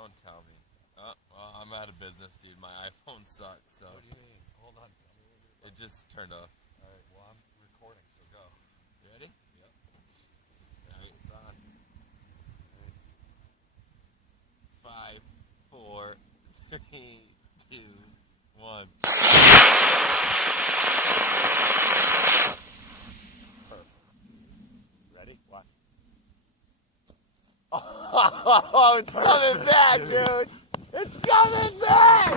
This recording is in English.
don't tell me. Oh, well, I'm out of business, dude. My iPhone sucks, so. What do you mean? Hold on. Tell me when you're It just turned off. Alright, well, I'm recording, so go. You ready? Yep. Alright, it's on. 5, 4, 3, 2, 1. Ready? Watch. Oh, it's coming back, dude! It's coming back!